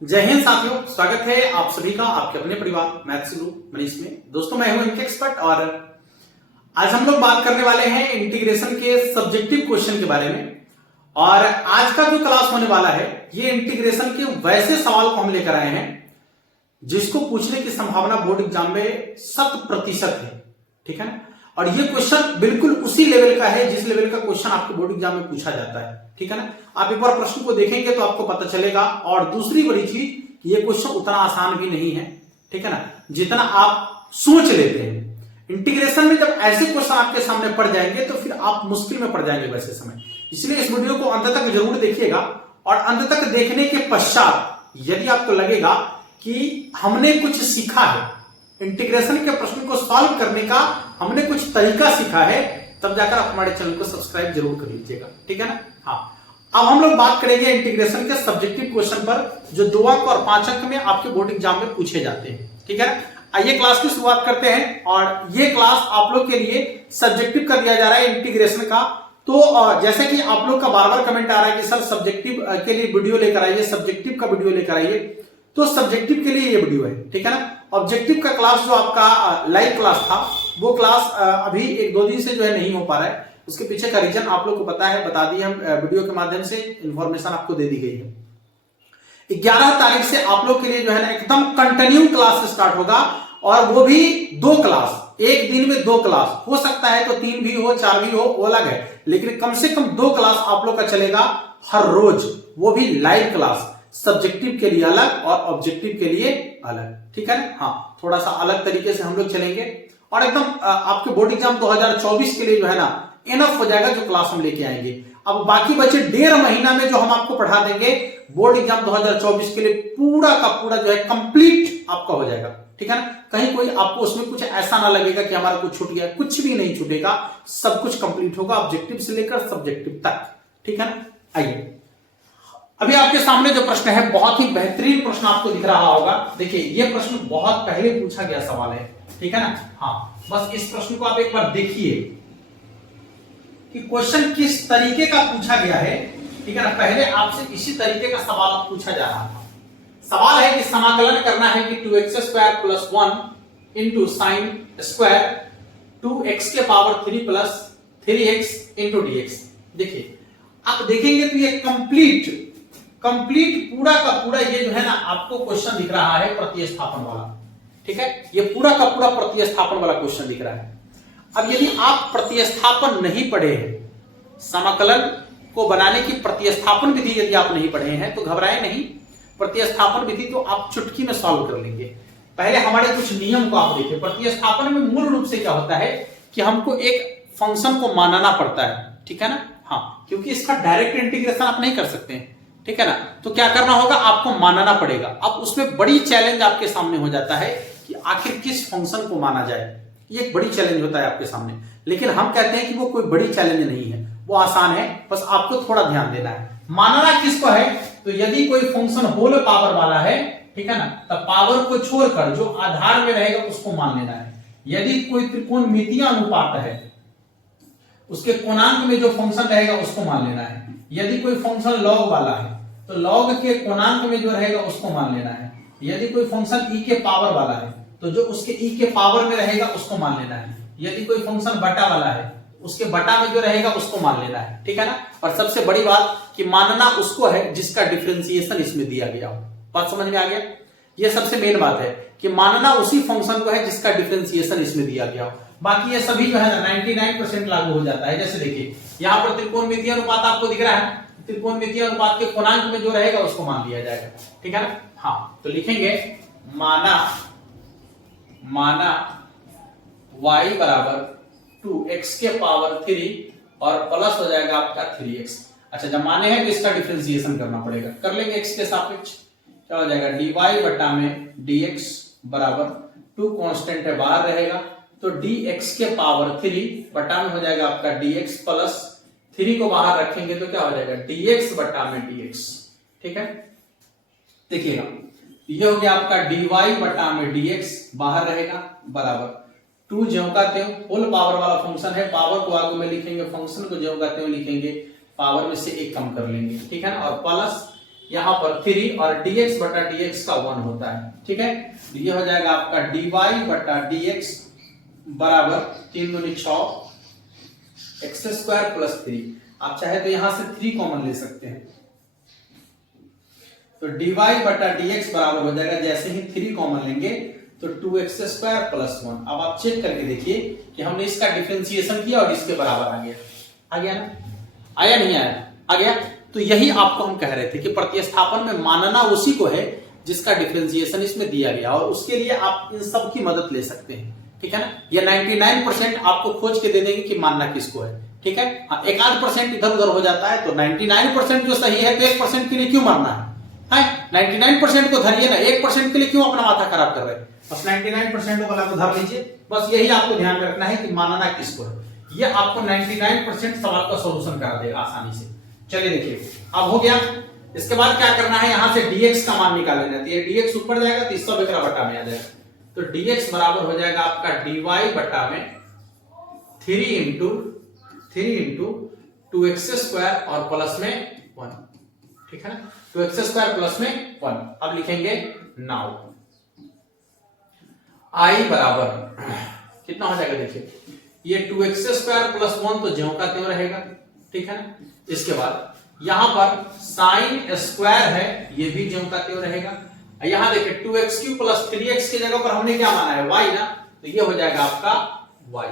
जय हिंद साथियों, स्वागत है आप सभी का आपके अपने परिवार मैथ्स गुरु मनीष में। दोस्तों मैं हूं इनके एक्सपर्ट और आज हम लोग बात करने वाले हैं इंटीग्रेशन के सब्जेक्टिव क्वेश्चन के बारे में। और आज का जो क्लास होने वाला है ये इंटीग्रेशन के वैसे सवाल को हम लेकर आए हैं जिसको पूछने की संभावना बोर्ड एग्जाम में 100% है। ठीक है ना। और ये क्वेश्चन बिल्कुल उसी लेवल का है जिस लेवल का क्वेश्चन आपके बोर्ड एग्जाम में पूछा जाता है। ठीक है ना। आप एक बार प्रश्न को देखेंगे तो आपको पता चलेगा। और दूसरी बड़ी चीज, ये क्वेश्चन उतना आसान भी नहीं है, ठीक है ना, जितना आप सोच लेते हैं। इंटीग्रेशन में जब ऐसे क्वेश्चन आपके सामने पड़ जाएंगे तो फिर आप मुश्किल में पड़ जाएंगे वैसे समय। इसलिए इस वीडियो को अंत तक जरूर देखिएगा। और अंत तक देखने के पश्चात यदि आपको लगेगा कि हमने कुछ सीखा है, इंटीग्रेशन के प्रश्न को सॉल्व करने का हमने कुछ तरीका सीखा है, तब जाकर आप हमारे चैनल को सब्सक्राइब जरूर कर लीजिएगा। ठीक है ना। हाँ, अब हम लोग बात करेंगे इंटीग्रेशन के सब्जेक्टिव क्वेश्चन पर जो 2 अंक और 5 अंक में आपके बोर्ड एग्जाम में पूछे जाते हैं। ठीक है ना। आइए क्लास की शुरुआत करते हैं। और ये क्लास आप लोग के लिए सब्जेक्टिव कर दिया जा रहा है इंटीग्रेशन का। तो जैसे कि आप लोग का बार बार कमेंट आ रहा है कि सर सब्जेक्टिव के लिए वीडियो लेकर आइए, सब्जेक्टिव का वीडियो लेकर आइए, तो सब्जेक्टिव के लिए ये वीडियो है। ठीक है ना। ऑब्जेक्टिव का क्लास जो आपका लाइव क्लास था वो क्लास अभी 1-2 दिन से जो है नहीं हो पा रहा है। उसके पीछे का रीजन आप लोग को पता है, बता दिए हम वीडियो के माध्यम से, इंफॉर्मेशन आपको दे दी गई है। 11 तारीख से आप लोग के लिए जो है ना एकदम कंटिन्यू क्लास स्टार्ट होगा। और वो भी 2 क्लास, एक दिन में 2 क्लास, हो सकता है तो 3 भी हो 4 भी हो, वो अलग है, लेकिन कम से कम 2 क्लास आप लोग का चलेगा हर रोज, वो भी लाइव क्लास, सब्जेक्टिव के लिए अलग और ऑब्जेक्टिव के लिए अलग। ठीक है ना। हाँ, थोड़ा सा अलग तरीके से हम लोग चलेंगे और एकदम आपके बोर्ड एग्जाम 2024 के लिए जो है ना इनफ हो जाएगा जो क्लास हम लेके आएंगे। अब बाकी बचे 1.5 महीना में जो हम आपको पढ़ा देंगे बोर्ड एग्जाम 2024 के लिए पूरा का पूरा जो है कंप्लीट आपका हो जाएगा। ठीक है ना। कहीं कोई आपको उसमें कुछ ऐसा ना लगेगा कि हमारा कुछ छूट गया, कुछ भी नहीं छूटेगा, सब कुछ कंप्लीट होगा ऑब्जेक्टिव से लेकर सब्जेक्टिव तक। ठीक है ना। आइए, अभी आपके सामने जो प्रश्न है बहुत ही बेहतरीन प्रश्न आपको दिख रहा होगा। देखिए, ये प्रश्न बहुत पहले पूछा गया सवाल है। ठीक है ना। हाँ, बस इस प्रश्न को आप एक बार देखिए कि क्वेश्चन किस तरीके का पूछा गया है। ठीक है ना। पहले आपसे इसी तरीके का सवाल पूछा जा रहा था। सवाल है कि समाकलन करना है कि 2x² + 1 into sine square 2x के power 3 plus 3x into dx। देखिए, आप देखेंगे तो ये कंप्लीट पूरा का पूरा ये जो है ना आपको क्वेश्चन दिख रहा है प्रतिस्थापन वाला। ठीक है, ये पूरा का पूरा प्रतिस्थापन वाला क्वेश्चन दिख रहा है। अब यदि आप प्रतिस्थापन नहीं पढ़े हैं, समाकलन को बनाने की प्रतिस्थापन विधि यदि आप नहीं पढ़े हैं तो घबराएं नहीं। प्रतिस्थापन विधि तो आप चुटकी में सॉल्व कर लेंगे। पहले हमारे कुछ नियम को आप देखिए। प्रतिस्थापन में मूल रूप से क्या होता है कि हमको एक फंक्शन को मानना पड़ता है। ठीक है ना। हाँ, क्योंकि इसका डायरेक्ट इंटीग्रेशन आप नहीं कर सकते हैं। ठीक है ना। तो क्या करना होगा, आपको मानना पड़ेगा। अब उसमें बड़ी चैलेंज आपके सामने हो जाता है कि आखिर किस फंक्शन को माना जाए। ये एक बड़ी चैलेंज होता है आपके सामने, लेकिन हम कहते हैं कि वो कोई बड़ी चैलेंज नहीं है, वो आसान है, बस आपको थोड़ा ध्यान देना है। मानना किसको है, तो यदि कोई फंक्शन होल पावर वाला है, ठीक है ना, तब पावर को छोड़कर जो आधार में रहेगा उसको मान लेना है। यदि कोई त्रिकोणमितीय अनुपात है, उसके कोणांक में जो फंक्शन रहेगा उसको मान लेना है। यदि कोई फंक्शन लॉग वाला है तो लॉग के कोणांक में जो रहेगा उसको मान लेना है। यदि कोई फंक्शन e के पावर वाला है तो जो उसके e के पावर में रहेगा उसको मान लेना है। यदि कोई फंक्शन बटा वाला है उसके बटा में जो रहेगा उसको मान लेना है। ठीक है ना। और सबसे बड़ी बात कि मानना उसको है जिसका डिफरेंशिएशन इसमें दिया गया हो। बात समझ में आ गया। ये सबसे मेन बात है कि मानना उसी फंक्शन को है जिसका डिफरेंशिएशन इसमें दिया गया हो। बाकी ये सभी जो है ना 99% लागू हो जाता है। जैसे देखिए, यहाँ पर त्रिकोणमितीय अनुपात आपको दिख रहा है, त्रिकोणमितीय अनुपात के कोणांक में जो रहेगा उसको मान लिया जाएगा। ठीक है ना। हाँ, तो लिखेंगे माना y बराबर 2x के पावर 3 और प्लस हो जाएगा आपका 3x। अच्छा, जब माने हैं तो इसका डिफरेंशिएशन करना पड़ेगा। कर लेंगे x के सापेक्ष, क्या हो जाएगा dy बटा में dx बराबर 2 कांस्टेंट है बाहर रहेगा, तो dx के पावर 3 बटा में हो जाएगा आपका dx प्लस 3 को बाहर रखेंगे तो क्या हो जाएगा dx बटा में dx। ठीक है, देखिएगा ये हो गया आपका dy बटा में dx बाहर रहेगा बराबर 2 ज्यों का त्यों होल पावर वाला फंक्शन है, पावर को आगे में लिखेंगे, फंक्शन को ज्यों का त्यों लिखेंगे, पावर में से 1 कम कर लेंगे। ठीक है ना। और प्लस यहाँ पर 3 और dx बटा dx का 1 होता है, ठीक है। तो ये हो जाएगा आपका dy बटा dx बराबर 3 दूनी 6 एक्स स्क्वायर प्लस 3। आप चाहे तो यहां से 3 कॉमन ले सकते हैं, तो dy बटा dx बराबर हो जाएगा, जैसे ही 3 कॉमन लेंगे तो 2x स्क्वायर प्लस 1। अब आप चेक करके देखिए कि हमने इसका डिफरेंशिएशन किया और इसके बराबर आ गया ना, आया नहीं आया, आ गया। तो यही आपको हम कह रहे थे कि प्रतिस्थापन में मानना उसी को है जिसका डिफरेंशिएशन इसमें दिया गया, और उसके लिए आप इन सब की मदद ले सकते हैं, ठीक है ना। ये 99% आपको खोज के दे देंगे कि मानना किसको है, ठीक है। हाँ, 1-8% इधर उधर हो जाता है, तो 99% जो सही है तो 1% के लिए क्यों मानना है? 99% को धरिए ना, 1% के लिए क्यों अपना माथा खराब कर रहे हैं? बस 99% वाला को धर लीजिए, बस यही आपको ध्यान रखना है कि मानना किसको है। ये आपको 99% सवाल का सॉल्यूशन करा देगा आसानी से। चलिए देखिए, अब हो गया। इसके बाद क्या करना है, यहां से dx का मान निकालना है। ये dx ऊपर जाएगा तो इस सब एकरा बटा में आ जाएगा, तो dx बराबर हो जाएगा आपका dy बटा में 3 इंटू 2x स्क्वायर और प्लस में 1, ठीक है ना। 2x स्क्वायर प्लस में 1। अब लिखेंगे नाउ i बराबर कितना हो जाएगा, देखिए ये 2x स्क्वायर प्लस 1 तो ज्यों का त्यों रहेगा, ठीक है ना। इसके बाद यहां पर साइन स्क्वायर है, ये भी ज्यों का त्यों रहेगा। यहां देखिए 2x³ प्लस 3x की जगह पर हमने क्या माना है, y ना, तो ये हो जाएगा आपका y।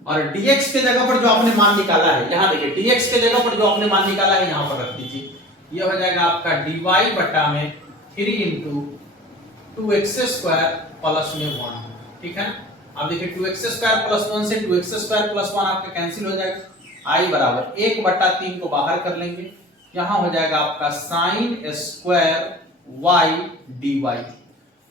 और dx के जगह पर जो आपने मान निकाला है, यहां देखिए dx के जगह पर जो आपने मान निकाला है यहां पर रख दीजिए, ये हो जाएगा आपका dy बटा में 3 इंटू 2x स्क्वायर प्लस में 1, ठीक है ना। अब देखिए 2x स्क्वायर प्लस 1 से 2x स्क्वायर प्लस 1 आपका कैंसिल हो जाएगा। i बराबर 1/3 को बाहर कर लेंगे, यहां हो जाएगा आपका साइन स्क्वायर y dy।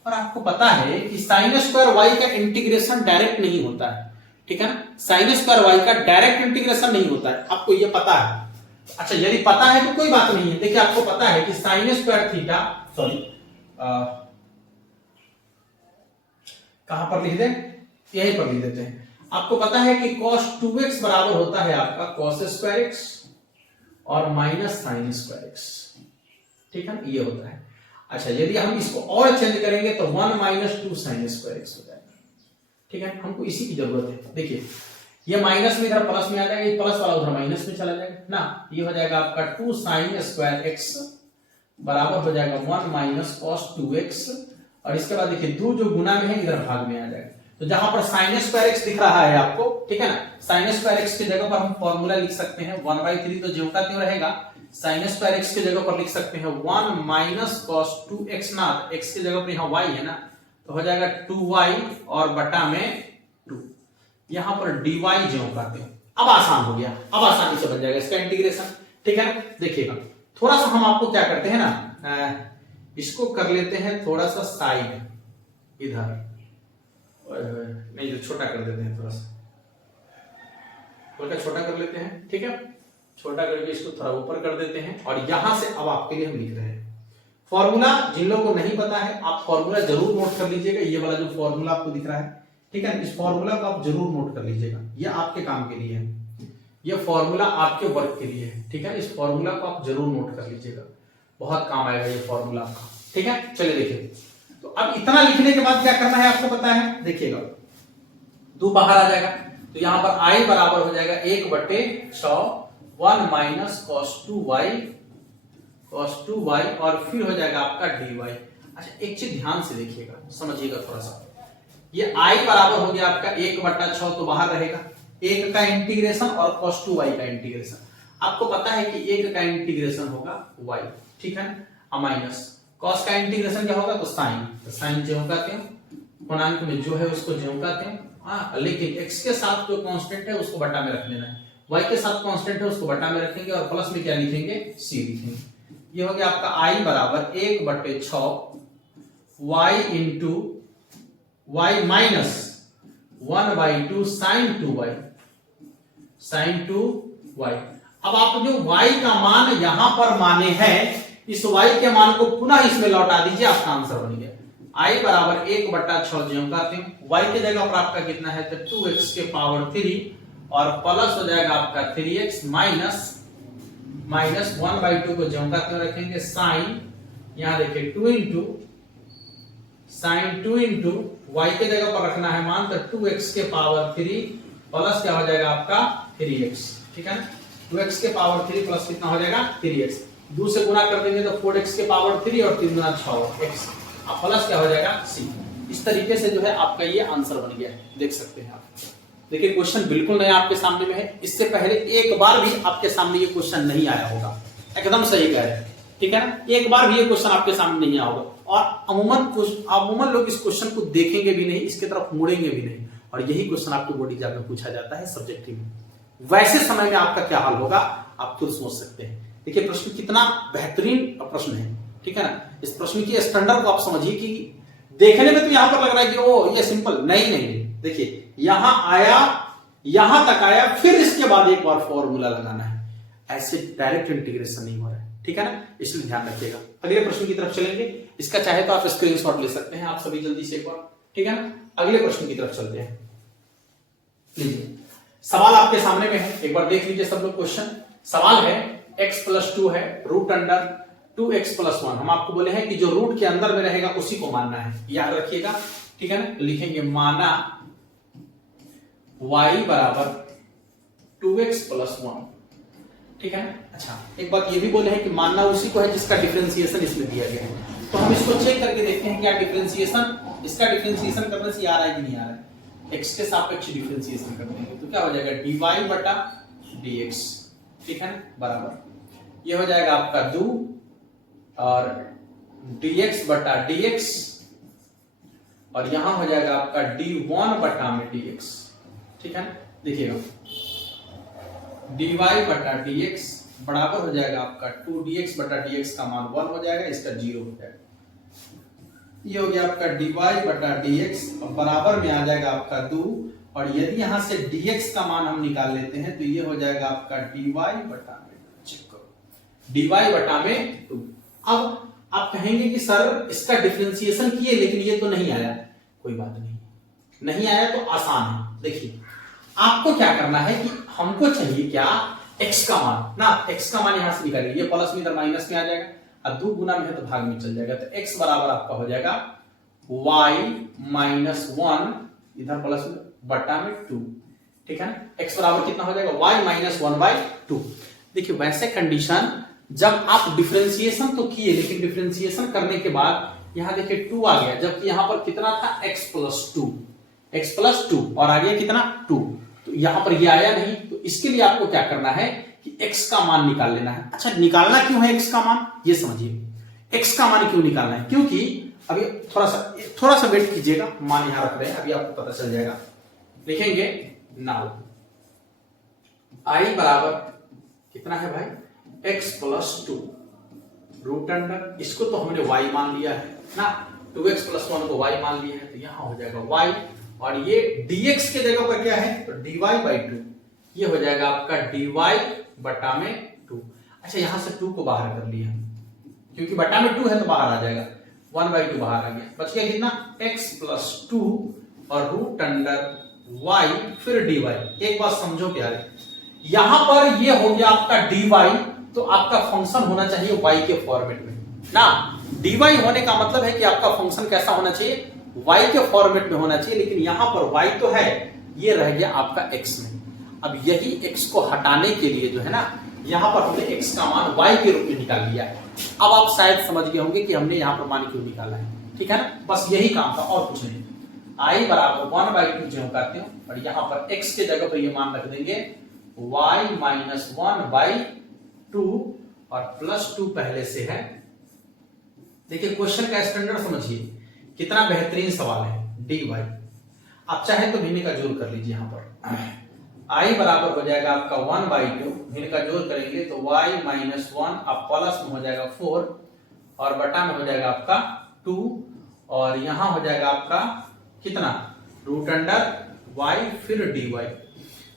और आपको पता है कि साइन स्क्वायर y का इंटीग्रेशन डायरेक्ट नहीं होता है, ठीक है ना। साइन स्क्वायर y का डायरेक्ट इंटीग्रेशन नहीं होता है, आपको ये पता है। अच्छा, यदि पता है तो कोई बात नहीं है। देखिए आपको पता है कि साइन स्क्वायर थीटा, सॉरी कहां पर लिख दें, यहीं पर लिख देते हैं। आपको पता है कि cos 2x बराबर होता है आपका cos स्क्वायर x और माइनस साइन स्क्वायर x, ठीक है ना, ये होता है। अच्छा, यदि हम इसको और चेंज करेंगे तो 1 माइनस 2 साइन स्क्वायर x हो जाएगा, ठीक है। हमको इसी की जरूरत है। देखिए ये माइनस में इधर प्लस में आ जाएगा, ये प्लस वाला उधर माइनस में चला जाएगा ना। ये हो जाएगा आपका 2 साइन स्क्वायर x बराबर हो जाएगा 1 माइनस cos 2x, और इसके बाद देखिए 2 जो गुना में है इधर भाग में आ जाएगा। तो जहां पर साइन स्क्वायर x दिख रहा है आपको, ठीक है ना, साइन स्क्वायर x की जगह पर हम फॉर्मूला लिख सकते हैं 1/3, तो ज्यों का त्यों रहेगा। साइन स्क्वायर x की जगह पर लिख सकते हैं 1 माइनस cos 2x ना, x की जगह पर यहां y है ना, तो हो जाएगा 2y और बटा में 2, यहां पर dy ज्यों का त्यों। अब आसान हो गया, अब आसानी से बन जाएगा इसका इंटीग्रेशन, ठीक है ना। देखिएगा थोड़ा सा हम आपको क्या करते हैं ना, इसको कर लेते हैं थोड़ा सा साइड इधर, नहीं तो छोटा कर देते हैं, थोड़ा सा छोटा कर लेते हैं, ठीक है। छोटा करके इसको थोड़ा ऊपर कर देते हैं, और यहां से अब आपके लिए हम लिख रहे हैं फॉर्मूला। जिन लोगों को नहीं पता है आप फॉर्मूला जरूर नोट कर लीजिएगा, ये वाला जो फॉर्मूला आपको दिख रहा है, ठीक है, इस फॉर्मूला को आप जरूर नोट कर लीजिएगा, ये आपके काम के लिए है, ये फॉर्मूला आपके वर्क के लिए है, ठीक है। इस फॉर्मूला को आप जरूर नोट कर लीजिएगा, बहुत काम आएगा ये फॉर्मूला आपका, ठीक है। चलिए देखिए, तो अब इतना लिखने के बाद क्या करना है आपको पता है, देखिएगा 2 बाहर आ जाएगा, तो यहां पर i बराबर हो जाएगा 1/6 1 माइनस cos 2y और फिर हो जाएगा आपका dy। अच्छा, एक चीज ध्यान से देखिएगा, समझिएगा थोड़ा सा, ये i बराबर हो गया आपका 1/6, तो बाहर रहेगा 1 का इंटीग्रेशन और cos 2y का इंटीग्रेशन। आपको पता है कि 1 का इंटीग्रेशन होगा y, ठीक है ना, माइनस cos का इंटीग्रेशन क्या होगा, तो साइन, तो साइन ज्यों का त्यों, पूर्णांक में जो है उसको ज्यों का त्यों। लेकिन x के साथ जो कांस्टेंट है उसको बटा में रख लेना है, y के साथ कांस्टेंट है उसको बटा में रखेंगे, और प्लस में क्या लिखेंगे, c लिखेंगे। ये हो गया आपका i बराबर 1/6 y into y minus 1/2 sine 2y। अब आप जो y का मान यहां पर माने हैं, इस y के मान को पुनः इसमें लौटा दीजिए, आपका आंसर बन गया i बराबर 1/6 ज्यों का त्यों। y की जगह पर आपका कितना है, तो 2x के पावर 3 और प्लस हो जाएगा आपका 3x माइनस माइनस 1/2 को ज्यों का त्यों रखेंगे, साइन यहां देखिए 2 इंटू साइन 2 इंटू वाई के जगह पर रखना है मान, तो 2x के पावर 3 प्लस क्या हो जाएगा आपका 3x, ठीक है ना। 2x के पावर 3 प्लस कितना हो जाएगा 3x, 2 से गुना कर देंगे तो 4x के पावर 3 और 3 गुना 6x, अब प्लस क्या हो जाएगा c। इस तरीके से जो है आपका ये आंसर बन गया है, देख सकते हैं आप। देखिए क्वेश्चन बिल्कुल नया आपके सामने में है, इससे पहले एक बार भी आपके सामने ये क्वेश्चन नहीं आया होगा, एकदम सही कह रहे हैं, ठीक है ना। एक बार भी ये क्वेश्चन आपके सामने नहीं आया होगा, और अमूमन लोग इस क्वेश्चन को देखेंगे भी नहीं, इसके तरफ मुड़ेंगे भी नहीं, और यही क्वेश्चन आपको बोर्ड एग्जाम में पूछा जाता है सब्जेक्टिव में। वैसे समय में आपका क्या हाल होगा आप खुद सोच सकते हैं। देखिए प्रश्न कितना बेहतरीन प्रश्न है, ठीक है ना। इस प्रश्न की स्टैंडर्ड को आप समझिए कि देखने में तो यहां पर लग रहा है कि ओ ये सिंपल, नहीं, देखिए यहां आया, यहां तक आया, फिर इसके बाद एक बार फॉर्मूला लगाना है, ऐसे डायरेक्ट इंटीग्रेशन नहीं हो रहा है, ठीक है ना, इसलिए ध्यान रखिएगा। अगले प्रश्न की तरफ चलेंगे, इसका चाहे तो आप स्क्रीनशॉट ले सकते हैं आप सभी जल्दी से एक बार, ठीक है ना। अगले प्रश्न की तरफ चलते हैं। लीजिए सवाल आपके सामने में है, एक बार देख लीजिए सब लोग क्वेश्चन। सवाल है x+2 है रूट अंडर 2x+1, हम आपको बोले हैं कि जो रूट के अंदर में रहेगा उसी को मानना है, याद रखिएगा, ठीक है ना। तो लिखेंगे माना y बराबर 2x+1, ठीक है ना। अच्छा एक बात ये भी बोले हैं कि मानना उसी को है जिसका डिफरेंशिएशन इसमें दिया गया है, तो हम इसको चेक करके देखते हैं क्या डिफरेंशिएशन, इसका डिफरेंशिएशन करने से आ रहा है कि नहीं आ रहा है। x के सापेक्ष डिफरेंशिएशन कर देंगे तो क्या हो जाएगा dy बटा dx, ठीक है ना, बराबर ये हो जाएगा आपका 2 और dx बटा dx, और यहां हो जाएगा आपका d1 बटा में dx, ठीक है ना। देखिएगा dy बटा dx बराबर हो जाएगा आपका 2dx बटा dx का मान 1 हो जाएगा, इसका 0 हो जाएगा। ये हो गया आपका dy बटा dx बराबर में आ जाएगा आपका 2, और यदि यहां से dx का मान हम निकाल लेते हैं तो ये हो जाएगा आपका dy बटा में, चेक करो dy बटा में 2। अब आप कहेंगे कि सर इसका डिफरेंशिएशन किए लेकिन ये तो नहीं आया, कोई बात नहीं आया तो आसान है। देखिए आपको क्या करना है कि हमको चाहिए क्या x का मान ना, x का मान यहां से निकालिए, ये प्लस में इधर माइनस में आ जाएगा, अब 2 गुना में है तो भाग में चल जाएगा, तो x बराबर आपका हो जाएगा y-1 इधर प्लस में बटा में 2, ठीक है ना। x बराबर कितना हो जाएगा y-1/2। देखिए वैसे कंडीशन जब आप डिफरेंशिएशन तो किए लेकिन डिफरेंशिएशन करने के बाद यहां देखिए 2 आ गया, जबकि यहां पर कितना था x+2 और आ गया कितना 2, तो यहां पर ये आया नहीं, तो इसके लिए आपको क्या करना है कि x का मान निकाल लेना है। अच्छा निकालना क्यों है x का मान, ये समझिए x का मान क्यों निकालना है, क्योंकि अभी थोड़ा सा वेट कीजिएगा, मान यहां रख रहे हैं, अभी आपको पता चल जाएगा। लिखेंगे नाउ i बराबर कितना है भाई x+2 रूट अंडर, इसको तो हमने y मान लिया है ना, 2x+1 को y मान लिया है, तो यहां हो जाएगा y, और ये dx के जगह पर क्या है तो dy/2, ये हो जाएगा आपका dy बटा में 2। अच्छा यहां से 2 को बाहर कर लिया क्योंकि बटा में 2 है तो बाहर आ जाएगा, 1/2 बाहर आ गया, बच गया कितना x+2 और रूट अंडर y फिर dy। एक बात समझो प्यारे, यहां पर ये हो गया आपका dy, तो आपका फंक्शन होना चाहिए y के फॉर्मेट में ना, dy होने का मतलब है कि आपका फंक्शन कैसा होना चाहिए y के फॉर्मेट में होना चाहिए, लेकिन यहां पर y तो है, ये रह गया आपका x में। अब यही x को हटाने के लिए जो है ना, यहां पर हमने x का मान y के रूप में निकाल लिया है। अब आप शायद समझ गए होंगे कि हमने यहां पर मान क्यों निकाला है, ठीक है ना, बस यही काम था और कुछ नहीं। i बराबर 1/2 जो करते हो, और यहां पर x के जगह पर ये मान रख देंगे y-1/2 और +2 पहले से है। देखिए क्वेश्चन का स्टैंडर्ड समझिए, कितना बेहतरीन सवाल है, dy। आप चाहे तो भिन्न का जोड़ कर लीजिए, यहां पर i बराबर हो जाएगा आपका 1/2, भिन्न का जोड़ करेंगे तो y-1 अब प्लस में हो जाएगा 4 और बटा में हो जाएगा आपका 2, और यहां हो जाएगा आपका कितना रूट अंडर y फिर dy।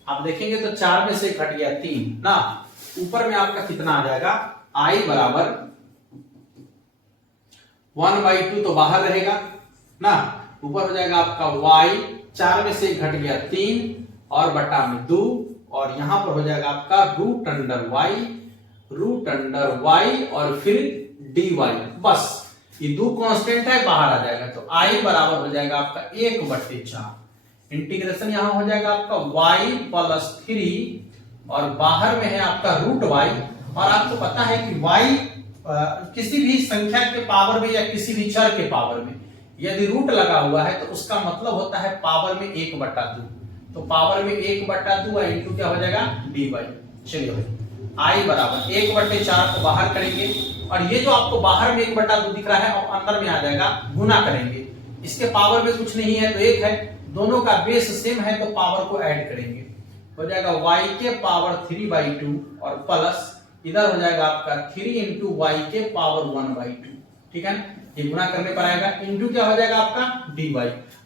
आप देखेंगे तो 4 में से घट गया 3 ना, ऊपर में आपका कितना आ जाएगा i बराबर 1/2 तो बाहर रहेगा ना, ऊपर हो जाएगा आपका y, 4 में से घट गया 3 और बटा में 2, और यहां पर हो जाएगा आपका root under y, root under Y और फिर डी वाई, बस ये दो कांस्टेंट है, बाहर आ जाएगा तो आई बराबर हो जाएगा आपका 1/4। इंटीग्रेशन यहां हो जाएगा आपका y प्लस 3 और बाहर में है आपका रूट y। और आपको पता है कि y किसी भी संख्या के पावर में या किसी भी चर के पावर में यदि रूट लगा हुआ है तो उसका मतलब होता है पावर में 1/2। तो पावर में 1/2 इंटू क्या हो जाएगा dy। चलिए भाई आई बराबर 1/4 को बाहर करेंगे और ये जो आपको बाहर में 1/2 दिख रहा है और अंदर में आ जाएगा, गुना करेंगे। इसके पावर में कुछ नहीं है तो 1 है, दोनों का बेस सेम है तो पावर को ऐड करेंगे, हो जाएगा y के पावर 3/2 और प्लस इधर हो जाएगा आपका 3 इंटू वाई के पावर 1/2। ठीक है ना, ये गुना करने पर आएगा, इंटू क्या हो जाएगा आपका dy।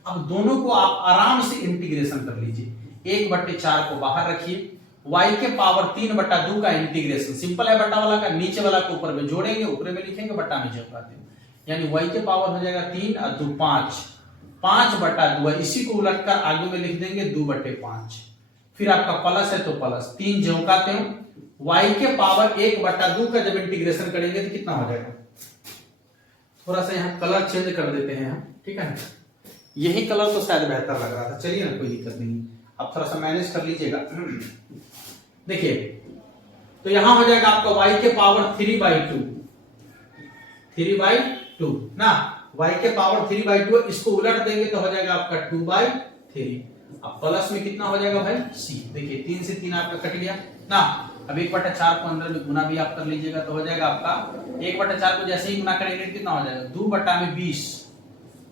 अब दोनों को आप आराम से इंटीग्रेशन कर लीजिए, 1/4 को बाहर रखिए, y के पावर 3/2 का इंटीग्रेशन सिंपल है, बट्टा वाला का नीचे वाला को ऊपर में जोड़ेंगे, ऊपर में लिखेंगे, बट्टा में जोड़ते हैं, यानी y के पावर हो जाएगा 3 और 2 5, 5/2। इसी को उलटकर आगे में लिख देंगे 2/5। फिर आपका प्लस है तो प्लस 3 जोड़ते हो, y के पावर 1/2 का जब इंटीग्रेशन करेंगे तो कितना हो जाएगा। थोड़ा सा यहाँ कलर चेंज कर देते हैं हम, ठीक है ना, यही कलर तो शायद बेहतर लग रहा था, चलिए ना कोई दिक्कत नहीं, आप थोड़ा सा मैनेज कर लीजिएगा। देखिए तो यहां हो जाएगा आपका y के पावर 3/2 ना, y के पावर 3/2, इसको उलट देंगे तो हो जाएगा आपका 2/3। अब प्लस में कितना हो जाएगा भाई c, देखिए 3 से 3 आपका कट गया ना। अब 1/4 को अंदर में गुना भी आप कर लीजिएगा तो हो जाएगा आपका 1/4 को जैसे ही गुना करेंगे कितना हो जाएगा 2/20,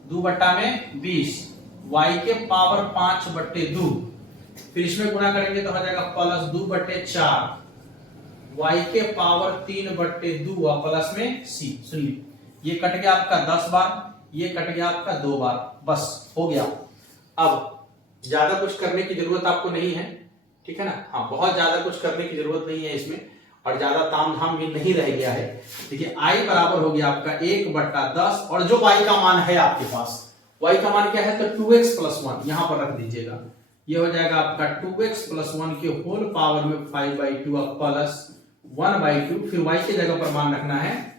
2/20 y के पावर 5/2, फिर इसमें गुना करेंगे तो हो जाएगा प्लस 2/4 y के पावर 3/2 और प्लस में c। सुनिए ये कट गया आपका 10 बार, ये कट गया आपका 2 बार, बस हो गया। अब ज्यादा कुछ करने की जरूरत आपको नहीं है, ठीक है ना, हाँ बहुत ज्यादा कुछ करने की जरूरत नहीं है इसमें, और ज्यादा तामझाम भी नहीं रह गया है। देखिए i बराबर हो गया आपका 1/10 और जो y का मान है आपके पास, y का मान क्या है तो 2x + 1 यहां पर रख दीजिएगा, ये हो जाएगा आपका 2x + 1 के होल पावर में 5/2 और प्लस 1/2, फिर y की जगह पर मान रखना है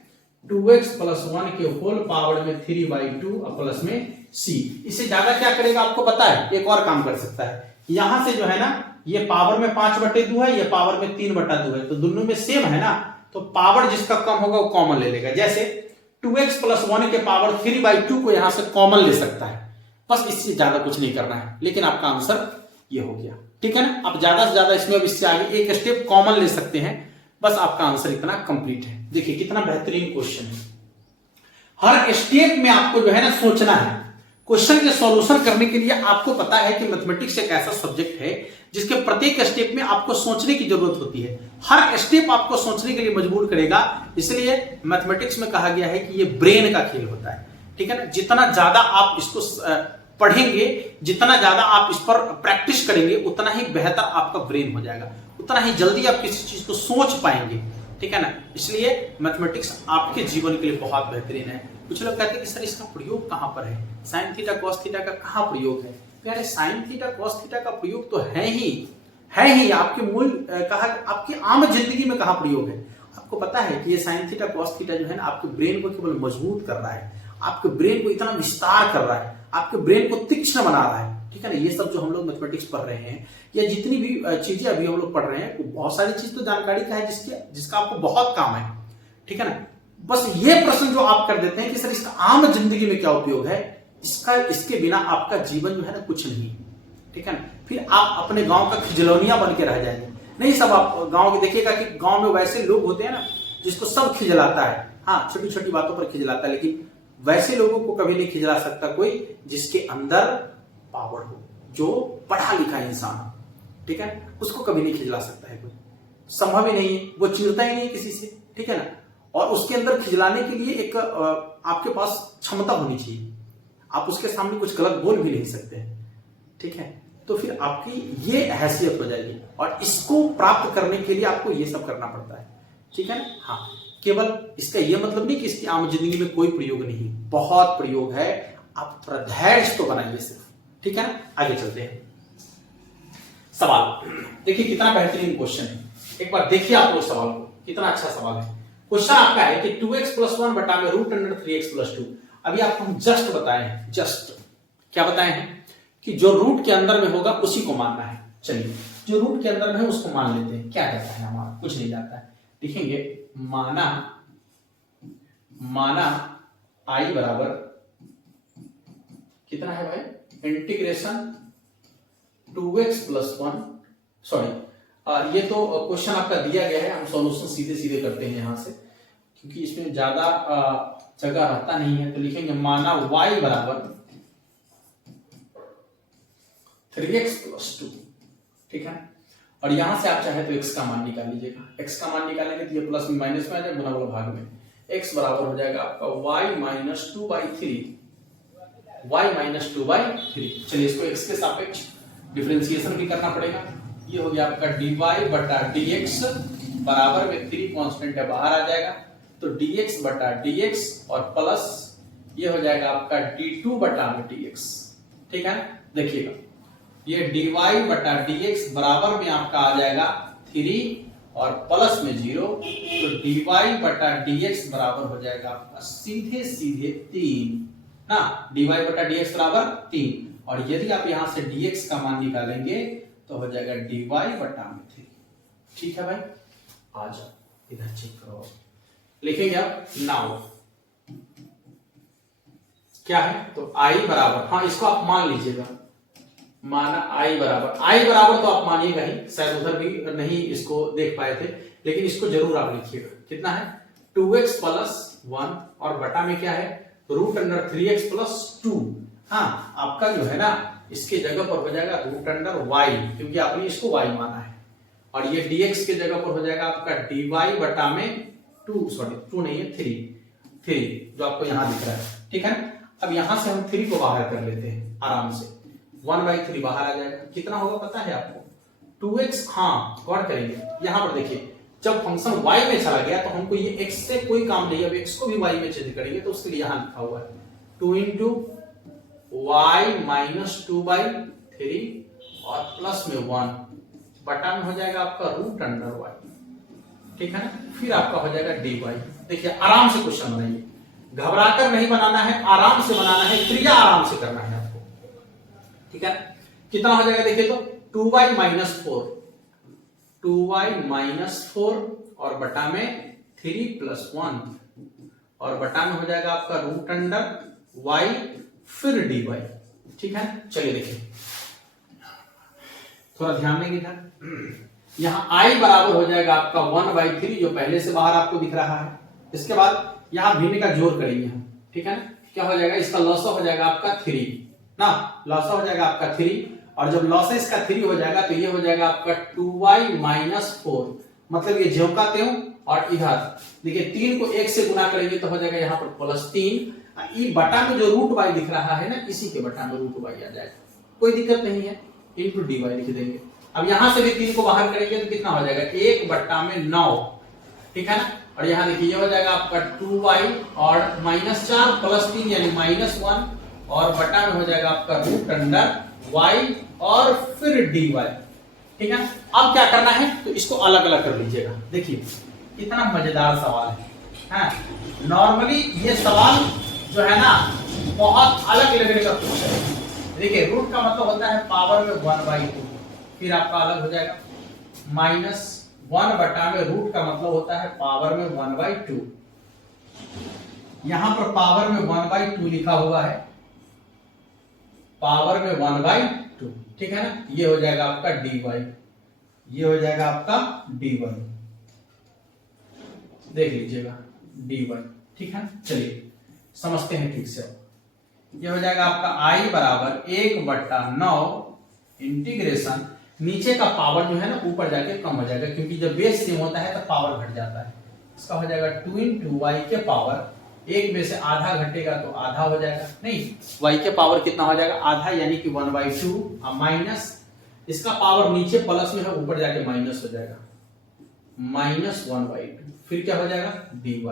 2x + 1 के होल पावर में 3/2 और प्लस में c। इससे ज्यादा क्या करेगा आपको पता है, एक और काम कर सकता है, यहां से जो है ना ये पावर में 5/2 है, ये पावर में 3/2 है, तो दोनों में सेम है ना, तो पावर जिसका कम होगा वो कॉमन ले लेगा। जैसे 2x + 1 के पावर 3/2 को यहां से कॉमन ले सकता है, बस इससे ज्यादा कुछ नहीं करना है, लेकिन आपका आंसर ये हो गया, ठीक है ना। अब ज्यादा से ज्यादा इसमें अब इससे आगे एक स्टेप कॉमन ले सकते हैं, बस आपका आंसर इतना कंप्लीट है। देखिए कितना बेहतरीन क्वेश्चन है, हर स्टेप में आपको जो है ना सोचना है। क्वेश्चन के सॉल्यूशन करने के लिए आपको पता है कि मैथमेटिक्स एक ऐसा सब्जेक्ट है जिसके प्रत्येक स्टेप में आपको सोचने की जरूरत होती है, हर स्टेप आपको सोचने के लिए मजबूर करेगा, इसलिए मैथमेटिक्स में कहा गया है कि ये ब्रेन का खेल होता है, ठीक है ना। जितना ज्यादा आप इसको पढ़ेंगे, जितना ज्यादा आप इस पर प्रैक्टिस करेंगे, उतना ही बेहतर आपका ब्रेन हो जाएगा, उतना ही जल्दी आप किसी चीज को सोच पाएंगे, ठीक है ना। इसलिए मैथमेटिक्स आपके जीवन के लिए बहुत बेहतरीन है। कुछ लोग कहते हैं कि सर इसका प्रयोग कहां पर है, साइन थीटा कॉस थीटा का कहां प्रयोग है। तो यार साइन थीटा कॉस थीटा का प्रयोग तो है ही आपके मूल कहा, आपकी आम जिंदगी में कहां प्रयोग है। आपको पता है कि ये साइन थीटा कॉस थीटा जो है ना आपके ब्रेन को केवल मजबूत कर रहा है, आपके ब्रेन को इतना विस्तार कर रहा है, आपके ब्रेन को तीक्ष्ण बना रहा है, ठीक है ना। ये सब जो हम लोग मैथमेटिक्स पढ़ रहे हैं या जितनी भी चीजें अभी हम लोग पढ़ रहे हैं, बहुत सारी चीज तो जानकारी का है जिसका आपको बहुत काम है, ठीक है ना। बस ये प्रश्न जो आप कर देते हैं कि सर इसका आम जिंदगी में क्या उपयोग है, इसके बिना आपका जीवन जो है ना कुछ नहीं, ठीक है ना। फिर आप अपने गांव का खिजलौनिया बन के रह जाएंगे। नहीं, सब आप गांव के देखिएगा कि गांव में वैसे लोग होते हैं ना जिसको सब खिजलाता है, हाँ छोटी छोटी बातों पर खिजलाता है, लेकिन वैसे लोगों को कभी नहीं खिजला सकता कोई जिसके अंदर पावर हो, जो पढ़ा लिखा इंसान हो, ठीक है, उसको कभी नहीं खिजला सकता है कोई, संभव ही नहीं है, वो चिढ़ता ही नहीं किसी से, ठीक है ना। और उसके अंदर खिजलाने के लिए एक आपके पास क्षमता होनी चाहिए, आप उसके सामने कुछ गलत बोल भी नहीं सकते, ठीक है। तो फिर आपकी ये हैसियत हो जाएगी, और इसको प्राप्त करने के लिए आपको ये सब करना पड़ता है, ठीक है ना। हाँ, केवल इसका ये मतलब नहीं कि इसकी आम जिंदगी में कोई प्रयोग नहीं, बहुत प्रयोग है, आप थोड़ा धैर्य तो बनाइए सिर्फ, ठीक है ना। आगे चलते हैं। सवाल देखिए कितना बेहतरीन क्वेश्चन है, एक बार देखिए आप लोग सवाल को। कितना अच्छा सवाल है। क्वेश्चन आपका है कि 2x+1 बटा में √3x+2। अभी आपको हम जस्ट बताए हैं, जस्ट क्या बताए हैं कि जो रूट के अंदर में होगा उसी को मानना है। चलिए जो रूट के अंदर में है उसको मान लेते हैं। क्या कहता है हमारा, कुछ नहीं जाता है, लिखेंगे माना I बराबर कितना है भाई, इंटीग्रेशन 2x+1, सॉरी ये तो क्वेश्चन आपका दिया गया है, हम सॉल्यूशन सीधे सीधे करते हैं यहां से क्योंकि इसमें ज्यादा जगह रहता नहीं है। तो लिखेंगे माना y बराबर 3x+2, ठीक है। और यहां से आप चाहे तो x का मान निकाल लीजिएगा। x का मान निकालेंगे तो ये प्लस में माइनस में आ जाएगा, गुना वाला भाग में x बराबर हो जाएगा आपका y-2/3। चलिए इसको x के सापेक्ष डिफरेंशिएशन भी करना पड़ेगा। ये हो गया आपका dy बटा dx बराबर में 3 कांस्टेंट है, बाहर आ जाएगा तो dx बटा dx और प्लस ये हो जाएगा आपका d2 बटा dx, ठीक है। देखिएगा ये dy बटा dx बराबर में आपका आ जाएगा 3 और प्लस में 0, तो dy बटा dx बराबर हो जाएगा आपका सीधे सीधे 3 ना, dy बटा dx बराबर 3। और यदि आप यहां से dx का मान निकालेंगे तो हो जाएगा dy बटा 3, ठीक है भाई। आ जाओ इधर चेक करो, लिखेंगे आप नाउ क्या है तो I बराबर, हाँ इसको आप मान लीजिएगा, माना I बराबर तो आप मानिएगा ही, शायद उधर भी नहीं इसको देख पाए थे, लेकिन इसको जरूर आप लिखिएगा। कितना है 2x+1 और बटा में क्या है √3x+2। हाँ आपका जो है ना इसके जगह पर हो जाएगा √y, क्योंकि आपने इसको y माना है, और ये dx के जगह पर हो जाएगा आपका dy बटा में 2 नहीं है 3 जो आपको यहां दिख रहा है, ठीक है। अब यहां से हम 3 को बाहर कर लेते हैं आराम से, 1/3 बाहर आ जाएगा। कितना होगा पता है आपको 2x, हाँ गौर करेंगे यहां पर देखिए, जब फंक्शन y में चला गया तो हमको ये x से कोई काम नहीं, अब x को भी y में चेंज करेंगे तो उसके लिए यहां लिखा हुआ है 2 × y-2/3 और प्लस में 1 बटा में हो जाएगा आपका √y, ठीक है ना। फिर आपका हो जाएगा dy। देखिए आराम से क्वेश्चन बनाइए, घबराकर नहीं बनाना है, आराम से बनाना है, क्रिया आराम से करना है आपको, ठीक है। कितना हो जाएगा देखिए तो 2y-4 और बटा में 3 + 1 और बटा में हो जाएगा आपका √y फिर dy, ठीक है। चलिए देखिए थोड़ा ध्यान देंगे इधर, यहां I बराबर हो जाएगा आपका 1/3 जो पहले से बाहर आपको दिख रहा है। इसके बाद यहां भिन्न का जोड़ करेंगे हम, ठीक है ना। क्या हो जाएगा इसका लॉसा हो जाएगा आपका 3 ना, लॉसा हो जाएगा आपका 3, और जब लॉसा इसका 3 हो जाएगा तो ये हो जाएगा आपका 2y-4, मतलब ये ज्यों का त्यों, और इधर देखिए 3 को 1 से गुना करेंगे तो हो जाएगा यहाँ पर +3, ये बटा में जो √y दिख रहा है ना इसी के बटा में √y आ जाएगा, कोई दिक्कत नहीं है, इंटू dy लिख देंगे। अब यहां से भी 3 को बाहर करेंगे तो कितना हो जाएगा 1/9, ठीक है ना। और यहां देखिए ये हो जाएगा आपका 2y और -4 + 3 यानी -1 और बटा में हो जाएगा आपका √y और फिर dy, ठीक है। अब क्या करना है तो इसको अलग अलग कर लीजिएगा। देखिए कितना मजेदार सवाल है, हाँ? नॉर्मली ये सवाल जो है ना बहुत अलग लेवल का क्वेश्चन है। देखिए रूट का मतलब होता है पावर में 1/2, फिर आपका अलग हो जाएगा -1 बटा में रूट का मतलब होता है पावर में 1/2। यहां पर पावर में 1/2 लिखा हुआ है, पावर में 1/2, ठीक है ना। ये हो जाएगा आपका dy, ये हो जाएगा आपका dy, देख लीजिएगा dy, ठीक है। चलिए समझते हैं ठीक से। ये हो जाएगा आपका I बराबर 1/9 इंटीग्रेशन, नीचे का पावर जो है ना ऊपर जाके कम हो जाएगा, क्योंकि जब बेस सेम होता है तो पावर घट जाता है। इसका हो जाएगा 2 × y के पावर, एक में से आधा घटेगा तो आधा हो जाएगा, नहीं y के पावर कितना हो जाएगा आधा, यानी कि 1/2 माइनस इसका पावर नीचे प्लस में है ऊपर जाके माइनस हो जाएगा -1/2, फिर क्या हो जाएगा dy।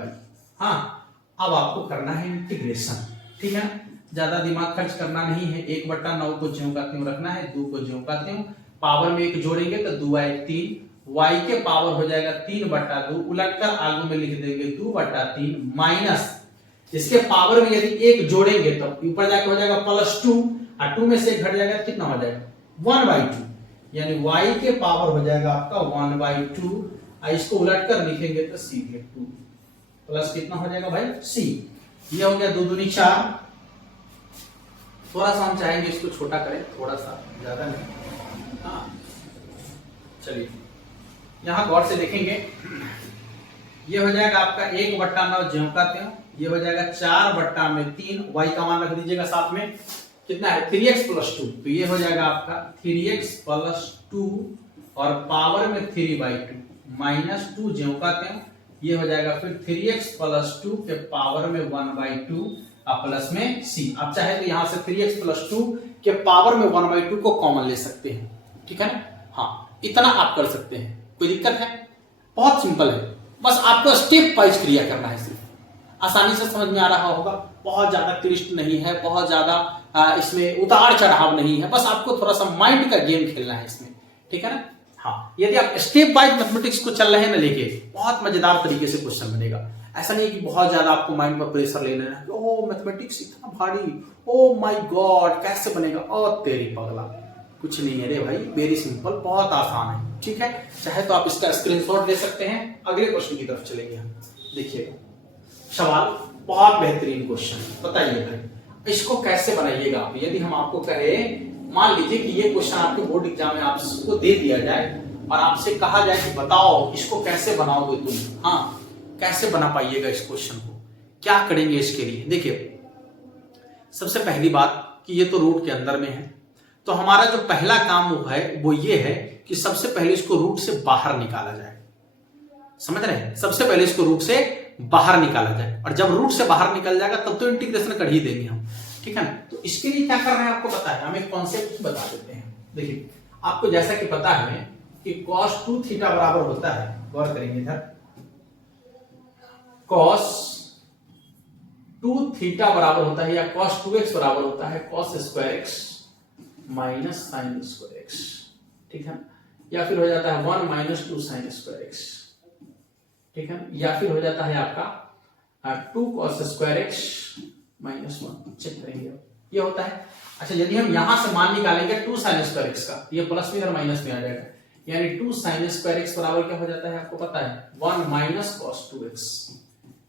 हाँ अब आपको करना है इंटीग्रेशन, ठीक है। ज्यादा दिमाग खर्च करना नहीं है, 1/9 को ज्यों का त्यों रखना है, 2 को ज्यों का त्यों, पावर में 1 जोड़ेंगे तो 2 × 3 y के पावर हो जाएगा 3/2, उलट कर आगे में लिख देंगे 2/3 माइनस इसके पावर में यदि एक जोड़ेंगे तो ऊपर जाके हो जाएगा +2 और 2 में से एक घट जाएगा तो कितना हो जाएगा 1/2, यानी y के पावर हो जाएगा आपका 1/2 और इसको उलट कर लिखेंगे तो सीधे 2 प्लस कितना हो जाएगा भाई c। ये हो गया 2 दूनी 4। थोड़ा सा हम चाहेंगे इसको छोटा करें, थोड़ा सा, ज्यादा नहीं। हाँ चलिए यहां गौर से देखेंगे, ये हो जाएगा आपका 1/9 ज्यों का त्यों, ये हो जाएगा 4/3, y का मान रख दीजिएगा साथ में, कितना है 3x + 2, तो ये हो जाएगा आपका 3x + 2 और पावर में 3/2 -2 ज्यों का त्यों, ये हो जाएगा फिर 3x + 2 के पावर में 1/2 और प्लस में c। आप चाहे तो यहां से 3x + 2 के पावर में 1/2 को कॉमन ले सकते हैं, ठीक है ना। हाँ इतना आप कर सकते हैं, कोई दिक्कत है? बहुत सिंपल है, बस आपको स्टेप वाइज क्रिया करना है, सिर्फ आसानी से समझ में आ रहा होगा। बहुत ज्यादा क्लिष्ट नहीं है, बहुत ज्यादा इसमें उतार चढ़ाव नहीं है, बस आपको थोड़ा सा माइंड का गेम खेलना है इसमें, ठीक है ना। हाँ यदि आप स्टेप वाइज मैथमेटिक्स को चल रहे हैं ना लेके, बहुत मजेदार तरीके से क्वेश्चन बनेगा। ऐसा नहीं कि बहुत ज्यादा आपको माइंड पर प्रेशर ले लेना है, ओ मैथमेटिक्स इतना भारी, ओ माय गॉड कैसे बनेगा, ओ तेरी पगला, कुछ नहीं है रे भाई, वेरी सिंपल, बहुत आसान है, ठीक है। चाहे तो आप इसका स्क्रीनशॉट ले सकते हैं। अगले क्वेश्चन की तरफ चलेंगे हम। देखिए सवाल बहुत बेहतरीन क्वेश्चन, बताइए भाई इसको कैसे बनाइएगा आप। यदि हम आपको कहें, मान लीजिए कि ये क्वेश्चन आपके बोर्ड एग्जाम में आपको दे दिया जाए और आपसे कहा जाए कि बताओ इसको कैसे बनाओगे तुम, हाँ कैसे बना पाइएगा इस क्वेश्चन को, क्या करेंगे इसके लिए। देखिए सबसे पहली बात कि ये तो रूट के अंदर में है, तो हमारा जो पहला काम है वो ये है कि सबसे पहले इसको रूट से बाहर निकाला जाए, समझ रहे हैं। सबसे पहले इसको रूट से बाहर निकाला जाए, और जब रूट से बाहर निकल जाएगा तब तो इंटीग्रेशन कर ही देंगे हम, ठीक है ना। तो इसके लिए क्या कर रहे हैं आपको पता है, हम एक कॉन्सेप्ट ही बता देते हैं। देखिए आपको जैसा कि पता है कि cos 2θ बराबर होता है, गौर करेंगे इधर, cos 2θ बराबर होता है या cos 2x बराबर होता है cos square x minus sine square x, ठीक है। या फिर हो जाता है 1 - 2 साइन स्क्वायर x, ठीक है। या फिर हो जाता है आपका 2 cos स्क्वायर x -1, चेक करेंगे ये होता है। अच्छा यदि हम यहां से मान निकालेंगे 2 sin स्क्वायर x का, ये प्लस में इधर माइनस में आ जाएगा, यानी 2 sin स्क्वायर x बराबर क्या हो जाता है आपको पता है 1 - cos 2x,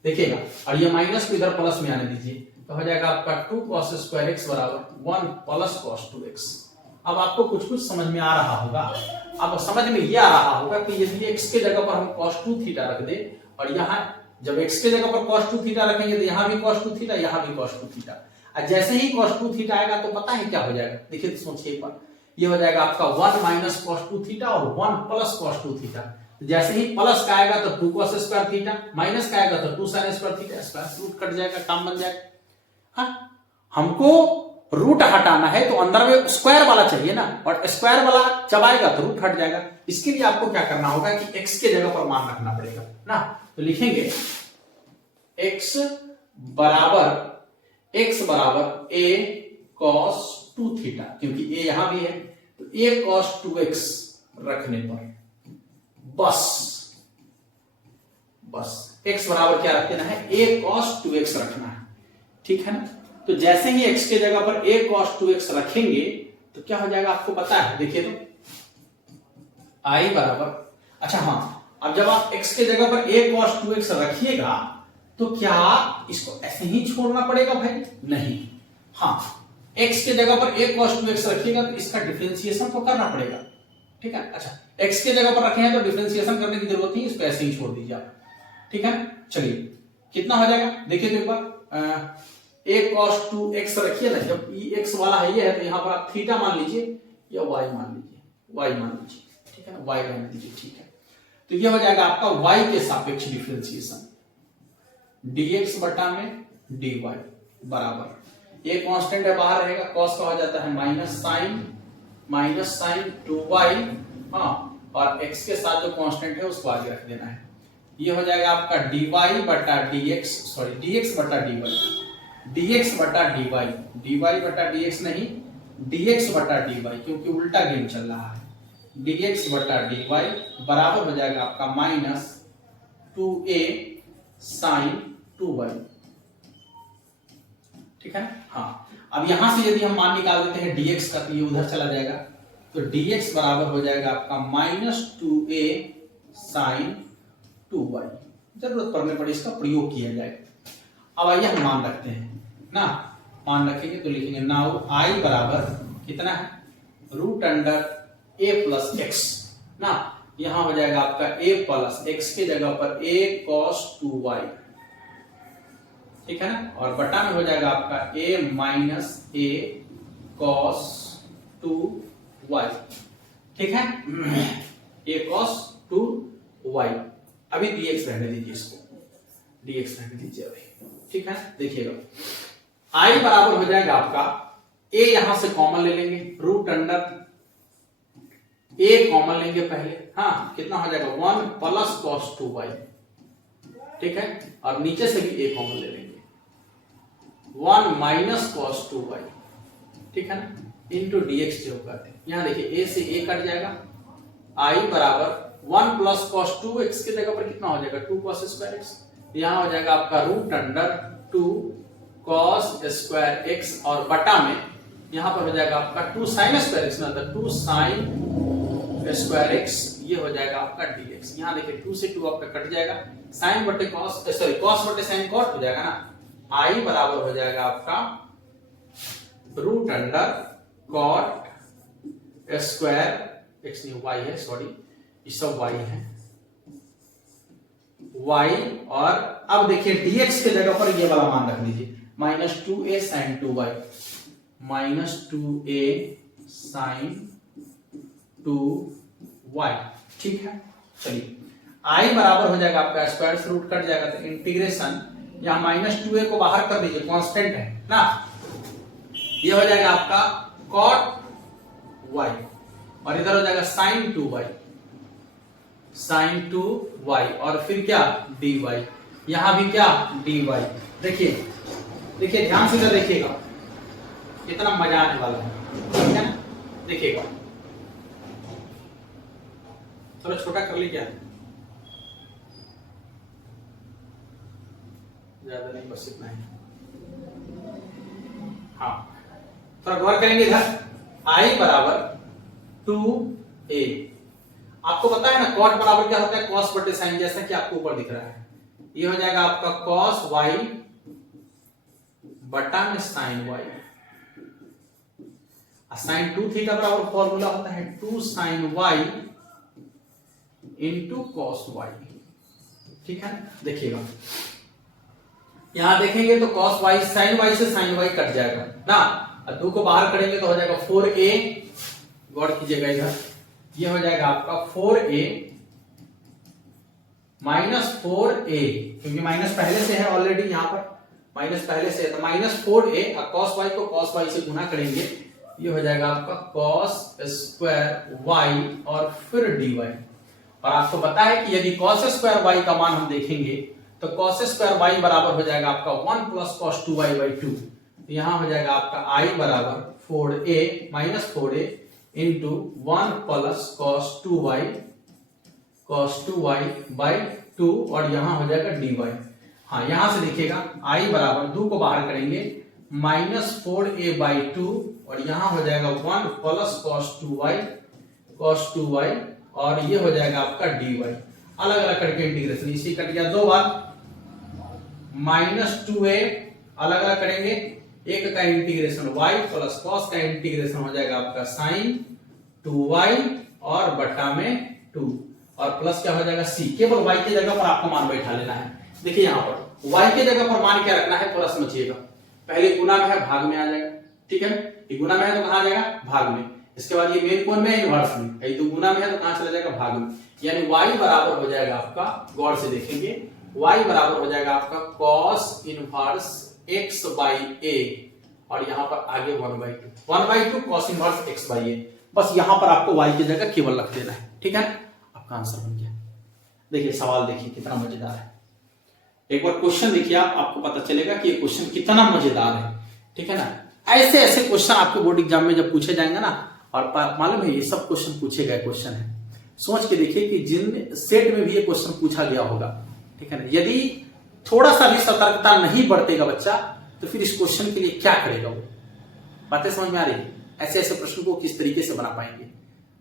देखिएगा, और ये माइनस को इधर प्लस में आने दीजिए, तो हो जाएगा आपका 2 cos स्क्वायर x बराबर 1 + cos 2x। अब आपको कुछ कुछ समझ में आ रहा होगा, अब समझ में ये आ रहा होगा कि यदि x के जगह पर हम cos 2θ रख दे, और यहाँ जब x के जगह पर cos 2θ रखेंगे तो यहाँ भी cos 2θ, यहाँ भी cos 2θ, और जैसे ही cos 2θ आएगा तो पता है क्या हो जाएगा, देखिए तो सोचिए एक बार, ये हो जाएगा आपका 1 - cos 2θ और 1 + cos 2θ। जैसे ही प्लस का आएगा तो 2 cos स्क्वायर थीटा, माइनस का आएगा तो 2 sin स्क्वायर थीटा, स्क्वायर रूट कट जाएगा, काम बन जाएगा। हाँ हमको रूट हटाना है तो अंदर में स्क्वायर वाला चाहिए ना, और स्क्वायर वाला जब आएगा तो रूट हट जाएगा। इसके लिए आपको क्या करना होगा कि x के जगह पर मान रखना पड़ेगा ना, तो लिखेंगे x बराबर a cos 2θ, क्योंकि a यहां भी है तो a cos 2x रखने पर बस x बराबर क्या रख देना है a cos 2x रखना है, ठीक है ना। तो जैसे ही x के जगह पर a cos 2x रखेंगे तो क्या हो जाएगा आपको पता है, देखिए तो i बराबर, अच्छा हाँ, अब जब आप x के जगह पर a cos 2x रखिएगा तो क्या इसको ऐसे ही छोड़ना पड़ेगा भाई, नहीं, हाँ x के जगह पर a cos 2x रखिएगा तो इसका डिफरेंशिएशन तो करना पड़ेगा, ठीक है। अच्छा x के जगह पर रखे हैं तो डिफरेंशिएशन करने की जरूरत नहीं, इसको ऐसे ही छोड़ दीजिए आप, ठीक है। चलिए कितना हो जाएगा देखिए तो एक बार, a cos 2x रखिए ना, जब ये x वाला है ये है तो यहां पर आप थीटा मान लीजिए या y मान लीजिए, ठीक है ना, y मान लीजिए, ठीक है। तो ये हो जाएगा आपका y के सापेक्ष डिफरेंशिएशन dx बटा में dy बराबर, ये कांस्टेंट है बाहर रहेगा, cos का हो जाता है माइनस साइन 2y, हाँ, और x के साथ जो कांस्टेंट है उसको आगे रख देना है। ये हो जाएगा आपका dy बटा dx, सॉरी dx बटा dy, dx बटा dy बटा dx नहीं, dx बटा dy, क्योंकि उल्टा गेम चल रहा है, dx बटा dy बराबर हो जाएगा आपका माइनस 2a साइन 2y। ठीक है। हाँ, अब यहां से यदि हम मान निकाल देते हैं dx का, तो ये उधर चला जाएगा, तो dx बराबर हो जाएगा आपका माइनस 2a साइन 2y। जरूरत पड़ने पर इसका प्रयोग किया जाएगा। अब आइए हम मान रखते हैं ना, मान रखेंगे तो लिखेंगे नाउ i बराबर कितना है, root under a plus X ना, यहां हो जाएगा आपका a प्लस एक्स की जगह पर a cos 2y। ठीक है ना, और बटा में हो जाएगा आपका a minus a cos 2y। ठीक है, a cos 2y। अभी dx रहने दीजिए, इसको dx रहने दीजिए अभी। ठीक है, देखिएगा i बराबर हो जाएगा आपका a, यहां से कॉमन ले लेंगे, रूट अंडर a कॉमन लेंगे पहले। हाँ, कितना हो जाएगा 1 प्लस cos 2y। ठीक है, और नीचे से भी a कॉमन ले लेंगे, 1 माइनस cos 2y। ठीक है ना, इंटू dx जो करते हैं, यहां देखिए a से a कट जाएगा, i बराबर 1 प्लस cos 2x की जगह पर कितना हो जाएगा 2 cos स्क्वायर x। यहां हो जाएगा आपका root under 2 cos square x, और बटा में यहां पर हो जाएगा आपका 2 sin स्क्वायर x, मतलब 2 sin स्क्वायर x, ये हो जाएगा आपका dx। यहां देखिए 2 से 2 आपका कट जाएगा, sin बटे cos, सॉरी cos बटे sin cot हो जाएगा ना। i बराबर हो जाएगा आपका root under cot square x, नहीं y है, सॉरी ये सब y है, y। और अब देखिए dx के जगह पर ये वाला मान रख लीजिए, minus 2a sign 2y, minus 2a sign 2y। ठीक है, चलिए i बराबर हो जाएगा आपका स्क्वायर से रूट कट जाएगा, तो इंटीग्रेशन यहां माइनस 2a को बाहर कर दीजिए, कांस्टेंट है ना, ये हो जाएगा आपका cot y, और इधर हो जाएगा साइन 2y, साइन 2y, और फिर क्या dy, यहां भी क्या dy। देखिए देखिए ध्यान से देखिएगा, कितना मजा आने वाला है। ठीक है, देखिएगा थोड़ा छोटा कर ली, क्या ज्यादा नहीं, बस इतना ही। हाँ, थोड़ा गौर करेंगे इधर, i बराबर 2a, आपको पता है ना cot बराबर क्या होता है, cos बटे sin, जैसा कि आपको ऊपर दिख रहा है। ये हो जाएगा आपका cos y बटा में sin y, sin 2 थीटा बराबर फॉर्मूला होता है 2 sin y into cos y। ठीक है, देखिएगा यहां देखेंगे तो cos y sin y से sin y कट जाएगा ना, और 2 को बाहर करेंगे तो हो जाएगा 4a, गौर कीजिएगा इधर, ये हो जाएगा आपका 4a माइनस 4a, क्योंकि माइनस पहले से है ऑलरेडी, यहां पर माइनस पहले से है, तो माइनस 4a, और cos y को cos y से गुना करेंगे, ये हो जाएगा आपका cos स्क्वायर y और फिर dy। और आपको पता है कि यदि cos स्क्वायर y का मान हम देखेंगे तो cos स्क्वायर y बराबर हो जाएगा आपका 1 प्लस cos 2y बाई 2। यहां हो जाएगा आपका i बराबर 4a minus 4a into 1 plus cos 2y by 2, और यहां हो जाएगा dy। हाँ, यहां से देखिएगा i बराबर 2 को बाहर करेंगे माइनस 4a बाई 2, और यहां हो जाएगा 1 प्लस cos 2y, और ये हो जाएगा आपका dy। अलग अलग करके इंटीग्रेशन, इसी कट गया 2 बार, माइनस 2a अलग अलग करेंगे, एक का इंटीग्रेशन y प्लस cos का इंटीग्रेशन हो जाएगा आपका sin 2y, और बटा में 2, और प्लस क्या हो जाएगा c। केवल y की जगह पर आपको मान बैठा लेना है। देखिए यहां पर y की जगह पर मान क्या रखना है, थोड़ा समझिएगा। पहले गुना में है, भाग में आ जाएगा। ठीक है, ये गुना में है तो कहां आ जाएगा, भाग में। इसके बाद ये मेन कौन में है, इनवर्स में। ये तो गुना में है तो कहां चला जाएगा, भाग में। यानी y बराबर हो जाएगा आपका, गौर से देखेंगे, y बराबर हो जाएगा आपका cos inverse x by a, और यहां पर आगे 1/2 cos inverse x by a। बस यहां पर आपको y की जगह केवल रख देना है। ठीक है, आपका आंसर बन गया। देखिए सवाल देखिए कितना मजेदार है, एक बार क्वेश्चन देखिए आप, आपको पता चलेगा कि ये क्वेश्चन कितना मजेदार है। ठीक है ना, ऐसे ऐसे क्वेश्चन आपको बोर्ड एग्जाम में जब पूछे जाएंगे ना, और मालूम है ये सब क्वेश्चन पूछे गए क्वेश्चन है। सोच के देखिए कि जिन सेट में भी ये क्वेश्चन पूछा गया होगा, ठीक है ना, यदि थोड़ा सा भी सतर्कता नहीं बरतेगा बच्चा तो फिर इस क्वेश्चन के लिए क्या करेगा वो। बातें समझ में आ रही है? ऐसे ऐसे प्रश्न को किस तरीके से बना पाएंगे,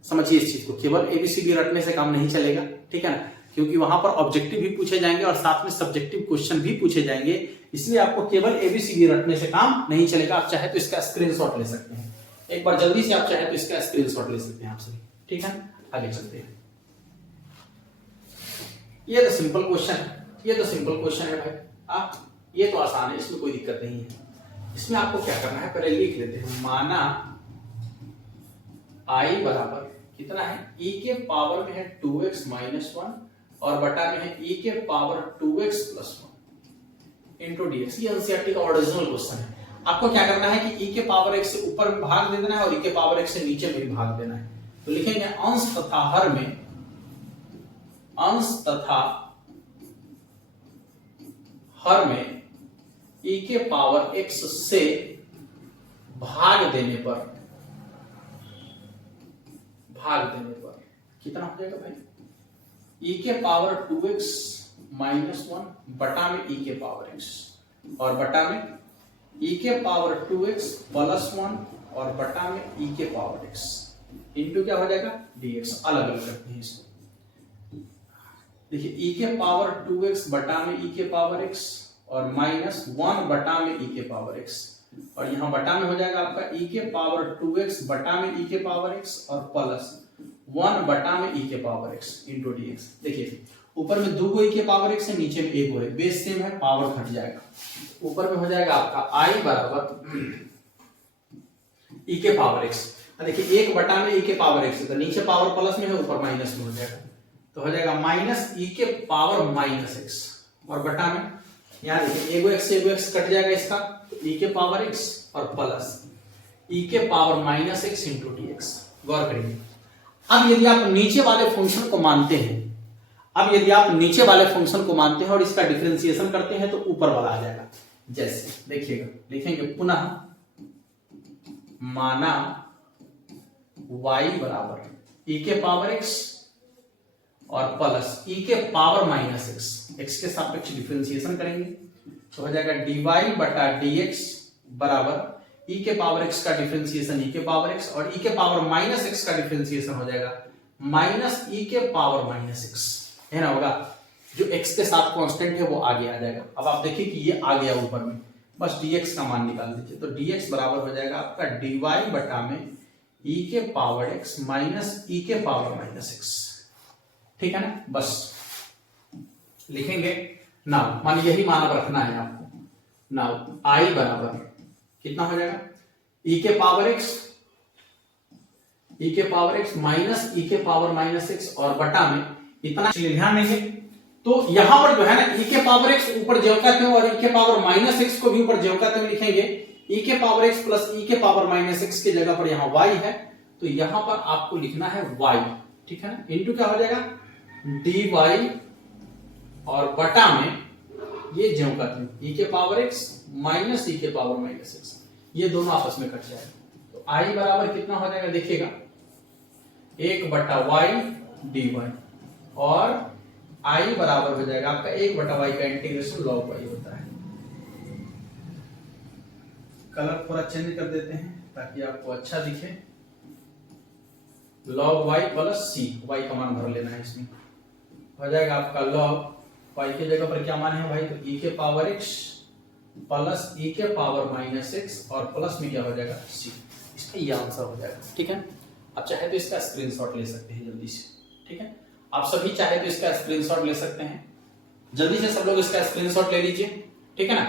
समझिए इस चीज को। केवल एबीसीडी रटने से काम नहीं चलेगा, ठीक है ना, क्योंकि वहां पर ऑब्जेक्टिव भी पूछे जाएंगे और साथ में सब्जेक्टिव क्वेश्चन भी पूछे जाएंगे, इसलिए आपको केवल एबीसीडी रटने से काम नहीं चलेगा। आप चाहे तो इसका स्क्रीनशॉट ले सकते हैं, एक बार जल्दी से आप चाहे तो इसका स्क्रीनशॉट ले सकते हैं आप सभी, ठीक है। आगे चलते हैं। ये तो सिंपल क्वेश्चन है, ये तो सिंपल क्वेश्चन है भाई, ये तो आसान है, इसमें कोई दिक्कत नहीं है। इसमें आपको क्या करना है, पहले लिख लेते हैं। माना i बराबर कितना है, e के पावर में है 2x माइनस 1 और बटा में है e के power 2x plus 1 into dx। ये एनसीईआरटी का ओरिजिनल क्वेश्चन है। आपको क्या करना है कि e के पावर x से ऊपर में भाग दे देना है और e के पावर x से नीचे में भी भाग देना है। तो लिखेंगे अंश तथा हर में, अंश तथा हर में e के पावर x से भाग देने पर कितना हो जाएगा भाई, e के पावर 2x माइनस 1 बटा में e के पावर x और बटा में e के पावर 2x प्लस 1 और बटा में e के पावर x इंटू क्या हो जाएगा dx। अलग अलग करते हैं इसको। देखिए e के पावर 2x बटा में e के पावर x और माइनस 1 बटा में e के पावर x और यहां बटा में हो जाएगा आपका e के पावर 2x बटा में e के पावर x और प्लस 1 बटा में e के पावर x इंटू dx। देखिए ऊपर में 2 e के पावर x है, नीचे में 1 है, बेस सेम है, पावर घट जाएगा। ऊपर में हो जाएगा आपका i बराबर e के पावर x। देखिए 1 बटा में e के पावर x है, तो नीचे पावर प्लस में है, ऊपर माइनस में हो जाएगा, तो हो जाएगा माइनस e के पावर माइनस x और बटा में यहाँ देखिए एगो x से एगो x कट जाएगा इसका, तो e के पावर x और प्लस e के power minus x into dx। गौर करिए, अब यदि आप नीचे वाले फंक्शन को मानते हैं, अब यदि आप नीचे वाले फंक्शन को मानते हैं और इसका डिफरेंशिएशन करते हैं तो ऊपर वाला आ जाएगा। जैसे देखिएगा, लिखेंगे पुनः माना y बराबर e के पावर x और प्लस e के पावर माइनस x के सापेक्ष डिफरेंशिएशन करेंगे तो हो जाएगा dy बटा dx बराबर e के पावर x का डिफरेंशिएशन e के पावर x और e के पावर माइनस x का डिफरेंशिएशन हो जाएगा माइनस e के पावर माइनस x, है ना। होगा जो x के साथ कांस्टेंट है वो आगे आ जाएगा। अब आप देखिए कि ये आ गया ऊपर में, बस dx का मान निकाल दीजिए, तो dx बराबर हो जाएगा आपका dy बटा में e के पावर x माइनस e के पावर माइनस x, ठीक है ना। बस लिखेंगे नाउ, मान यही मानव रखना है आपको। नाउ i बराबर कितना हो जाएगा, e के पावर x माइनस e के पावर माइनस x और बटा में इतना ध्यान देंगे तो यहां पर जो है ना e के पावर x ऊपर ज्यों का त्यों और e के पावर माइनस x को भी ऊपर ज्यों का त्यों लिखेंगे। e के पावर x प्लस e के पावर माइनस x की जगह पर यहां y है, तो यहां पर आपको लिखना है y, ठीक है ना, इंटू क्या हो जाएगा dy और बटा में ये ज्यों का त्यों e के पावर x माइनस e के पावर माइनस x, ये दोनों आपस में कट जाएगा। तो i बराबर कितना हो जाएगा देखिएगा 1 बटा y dy और i बराबर हो जाएगा आपका 1 बटा y का इंटीग्रेशन log y होता है। कलर थोड़ा चेंज कर देते हैं ताकि आपको अच्छा दिखे। log y plus c, y का मान भर लेना है इसमें, हो जाएगा आपका log y की जगह पर क्या मान है भाई, तो e के पावर x प्लस e के पावर माइनस x और प्लस में क्या हो जाएगा c। इसका ये आंसर हो जाएगा, ठीक है। आप चाहे तो इसका स्क्रीनशॉट ले सकते हैं जल्दी से, ठीक है। आप सभी चाहे तो इसका स्क्रीनशॉट ले सकते हैं, जल्दी से सब लोग इसका स्क्रीनशॉट ले लीजिए, ठीक है ना।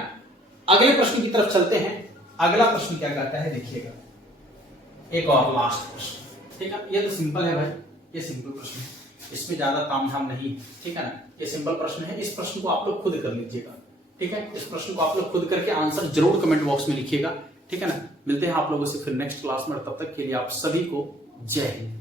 अगले प्रश्न की तरफ चलते हैं। अगला प्रश्न क्या कहता है देखिएगा, एक और लास्ट प्रश्न, ठीक है। ये तो सिंपल है भाई, ये सिंपल प्रश्न है, इसमें ज्यादा तामझाम नहीं, ठीक है ना। ये सिंपल प्रश्न है, इस प्रश्न को आप लोग खुद कर लीजिएगा, ठीक है। इस प्रश्न को आप लोग खुद करके आंसर जरूर कमेंट बॉक्स में लिखिएगा, ठीक है ना। मिलते हैं आप लोगों से फिर नेक्स्ट क्लास में, तब तक के लिए आप सभी को जय हिंद।